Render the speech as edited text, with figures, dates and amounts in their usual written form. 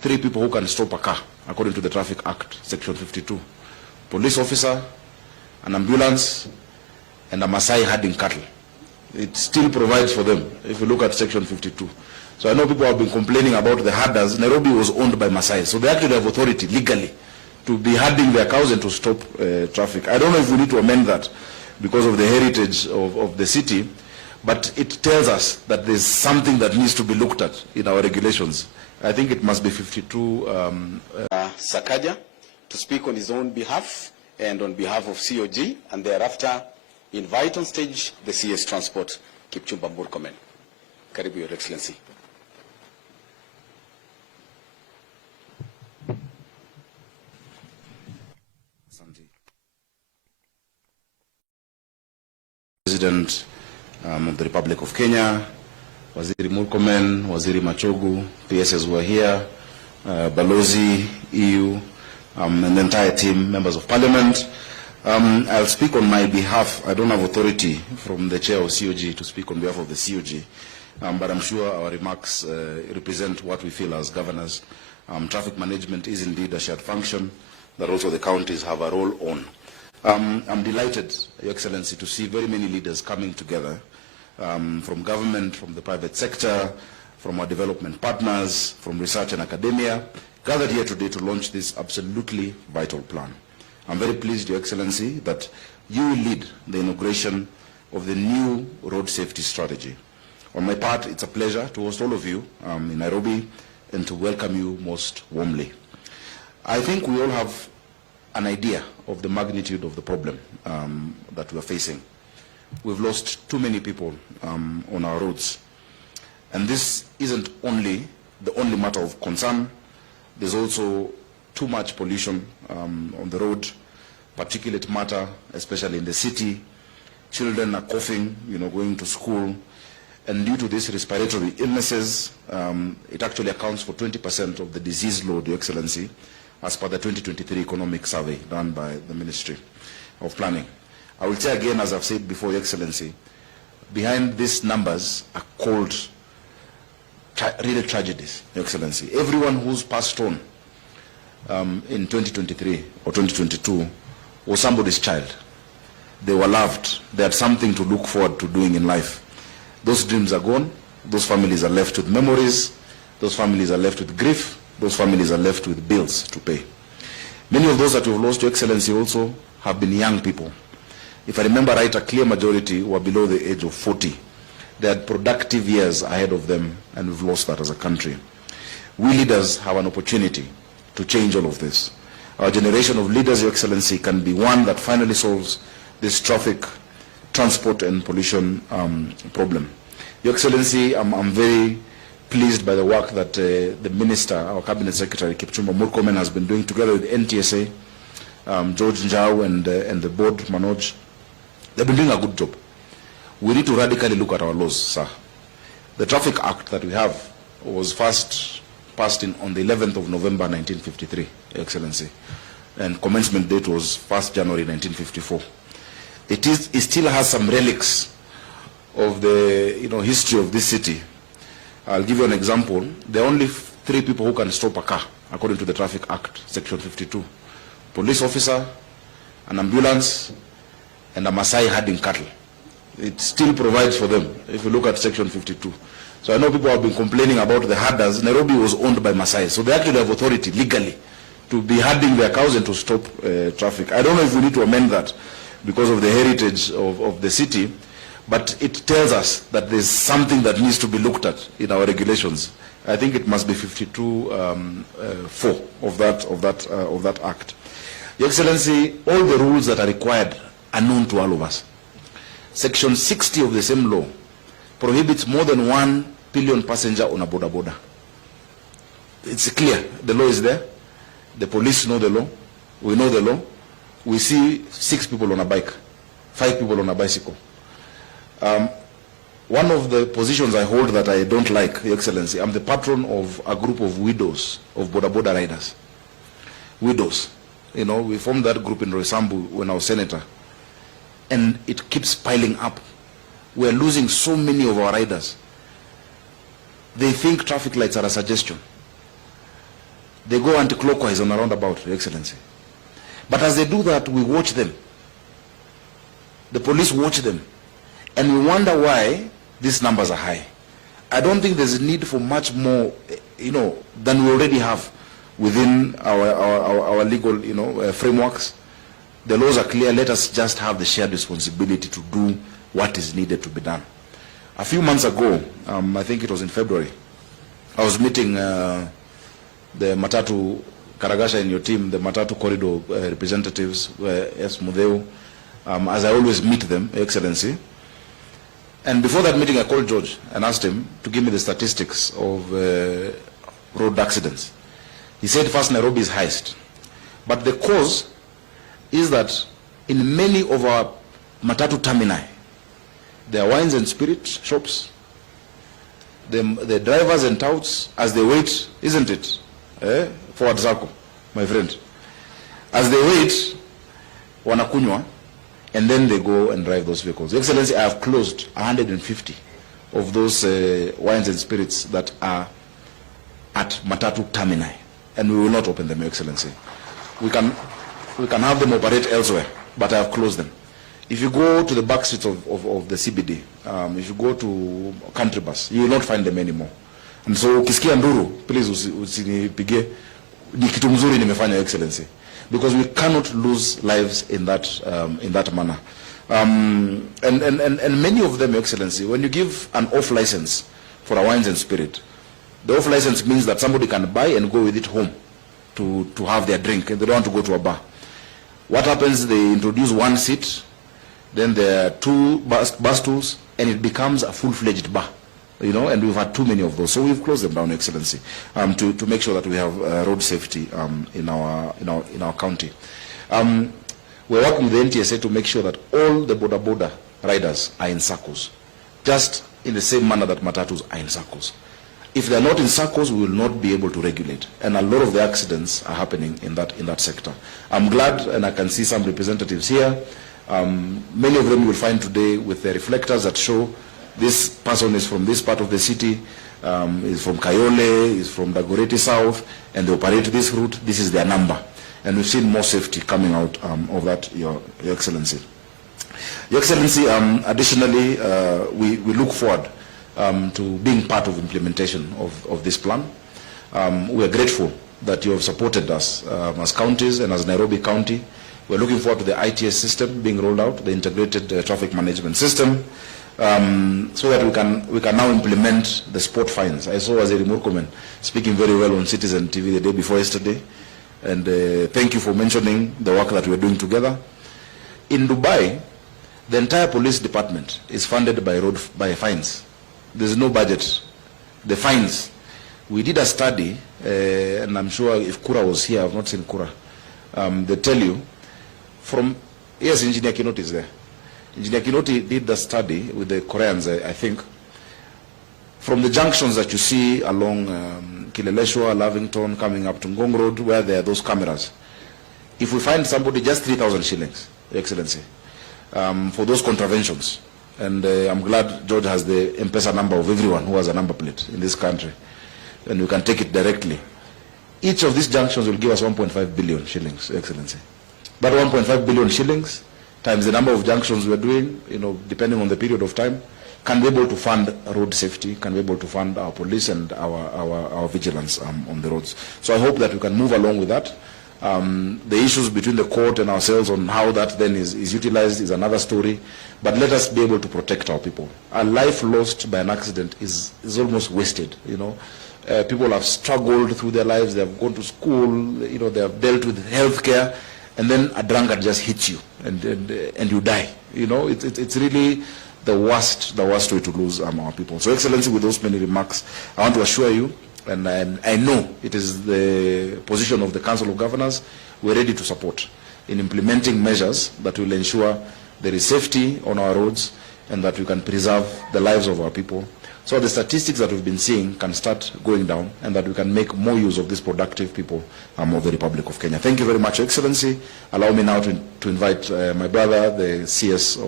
three people who can stop a car, according to the Traffic Act, Section 52. Police officer, an ambulance, and a Maasai herding cattle. It still provides for them, if you look at Section 52. So I know people have been complaining about the herders. Nairobi was owned by Maasai, so they actually have authority legally to be herding their cows and to stop traffic. I don't know if we need to amend that because of the heritage of the city, but it tells us that there's something that needs to be looked at in our regulations. I think it must be 52. Sakaja to speak on his own behalf and on behalf of COG, and thereafter invite on stage the CS Transport, Kipchumba Murkomen. Karibu, Your Excellency. President of the Republic of Kenya, Waziri Murkomen, Waziri Machogu, PSs who are here, Balozi, EU, and the entire team, members of Parliament. I'll speak on my behalf. I don't have authority from the chair of COG to speak on behalf of the COG, but I'm sure our remarks represent what we feel as governors. Traffic management is indeed a shared function that also the counties have a role on. I'm delighted, Your Excellency, to see very many leaders coming together from government, from the private sector, from our development partners, from research and academia, gathered here today to launch this absolutely vital plan. I'm very pleased, Your Excellency, that you will lead the inauguration of the new road safety strategy. On my part, it's a pleasure to host all of you in Nairobi and to welcome you most warmly. I think we all have an idea of the magnitude of the problem that we're facing. We've lost too many people on our roads. And this isn't the only matter of concern. There's also too much pollution on the road, particulate matter, especially in the city. Children are coughing, going to school. And due to these respiratory illnesses, it actually accounts for 20% of the disease load, Your Excellency, as per the 2023 economic survey done by the Ministry of Planning. I will say again, as I've said before, Your Excellency, behind these numbers are cold, real tragedies, Your Excellency. Everyone who's passed on in 2023 or 2022 was somebody's child. They were loved. They had something to look forward to doing in life. Those dreams are gone. Those families are left with memories. Those families are left with grief. Those families are left with bills to pay. Many of those that we've lost, Your Excellency, also have been young people. If I remember right, a clear majority were below the age of 40. They had productive years ahead of them, and we've lost that as a country. We leaders have an opportunity to change all of this. Our generation of leaders, Your Excellency, can be one that finally solves this traffic, transport, and pollution problem. Your Excellency, I'm very pleased by the work that the Minister, our Cabinet Secretary, Kipchumba Murkomen, has been doing together with NTSA, George Njau, and the board, Manoj. They've been doing a good job. We need to radically look at our laws, sir. The Traffic Act that we have was first passed on the 11th of November 1953, Your Excellency, and commencement date was 1st January 1954. It still has some relics of the history of this city. I'll give you an example. There are only 3 people who can stop a car, according to the Traffic Act, Section 52. Police officer, an ambulance, and a Maasai herding cattle. It still provides for them, if you look at Section 52. So I know people have been complaining about the herders. Nairobi was owned by Maasai, so they actually have authority legally to be herding their cows and to stop traffic. I don't know if we need to amend that because of the heritage of the city, but it tells us that there's something that needs to be looked at in our regulations. I think it must be 52(4) of that act. Your Excellency, all the rules that are required are known to all of us. Section 60 of the same law prohibits more than 1 pillion passenger on a border. It's clear. The law is there. The police know the law. We know the law. We see 6 people on a bike, 5 people on a bicycle. One of the positions I hold that I don't like, Your Excellency, I'm the patron of a group of widows of border riders. Widows. We formed that group in Roysambu when I was senator. And it keeps piling up. We're losing so many of our riders. They think traffic lights are a suggestion. They go anti-clockwise on a roundabout, Your Excellency. But as they do that, we watch them. The police watch them. And we wonder why these numbers are high. I don't think there's a need for much more, than we already have within our legal, frameworks. The laws are clear. Let us just have the shared responsibility to do what is needed to be done. A few months ago, I think it was in February, I was meeting the Matatu Karagasha in your team, the Matatu corridor representatives, S. Mudeu, as I always meet them, Excellency. And before that meeting, I called George and asked him to give me the statistics of road accidents. He said first Nairobi is highest. But the cause is that in many of our Matatu termini, there are wines and spirit shops. The drivers and touts, as they wait, isn't it? Forward circle, my friend. As they wait, wanakunywa, and then they go and drive those vehicles. Excellency, I have closed 150 of those wines and spirits that are at Matatu termini, and we will not open them, Your Excellency. We can have them operate elsewhere, but I have closed them. If you go to the back streets of the CBD, if you go to country bus, you will not find them anymore. And so ukiskia nduru, please usinipigie, ni kitu mzuri nimefanya, Your Excellency, because we cannot lose lives in that manner. And many of them, Your Excellency, when you give an off license for a wines and spirit, the off license means that somebody can buy and go with it home to have their drink, and they don't want to go to a bar. What happens? They introduce one seat, then there are two bus stools, and it becomes a full-fledged bar, and we've had too many of those. So we've closed them down, Your Excellency, to make sure that we have road safety in our county. We're working with the NTSA to make sure that all the border riders are in circles, just in the same manner that matatus are in circles. If they're not in circles, we will not be able to regulate. And a lot of the accidents are happening in that sector. I'm glad, and I can see some representatives here. Many of them you will find today with the reflectors that show this person is from this part of the city, is from Kayole, is from Dagoretti South, and they operate this route. This is their number. And we've seen more safety coming out of that, Your Excellency. Your Excellency, additionally, we look forward to being part of implementation of this plan. We are grateful that you have supported us as counties and as Nairobi County. We're looking forward to the ITS system being rolled out, the integrated traffic management system, so that we can now implement the sport fines. I saw Waziri Murkomen speaking very well on Citizen TV the day before yesterday, and thank you for mentioning the work that we're doing together. In Dubai, the entire police department is funded by fines. There's no budget. The fines. We did a study, and I'm sure if Kura was here, I've not seen Kura. They tell you, yes, Engineer Kinoti is there. Engineer Kinoti did the study with the Koreans, I think. From the junctions that you see along Kileleshwa, Lavington, coming up to Ngong Road, where there are those cameras, if we find somebody, just 3,000 shillings, Your Excellency, for those contraventions. And I'm glad George has the Mpesa number of everyone who has a number plate in this country, and we can take it directly. Each of these junctions will give us 1.5 billion shillings, Your Excellency. But 1.5 billion shillings times the number of junctions we're doing, depending on the period of time, can be able to fund road safety, can be able to fund our police and our vigilance on the roads. So I hope that we can move along with that. The issues between the court and ourselves on how that then is utilized is another story. But let us be able to protect our people. A life lost by an accident is almost wasted. People have struggled through their lives. They have gone to school. They have dealt with health care, and then a drunkard just hits you and you die. It's really the worst way to lose our people. So, Excellency, with those many remarks, I want to assure you, and I know it is the position of the Council of Governors, we're ready to support in implementing measures that will ensure there is safety on our roads and that we can preserve the lives of our people, so the statistics that we've been seeing can start going down and that we can make more use of these productive people of the Republic of Kenya. Thank you very much, Your Excellency. Allow me now to invite my brother, the CS of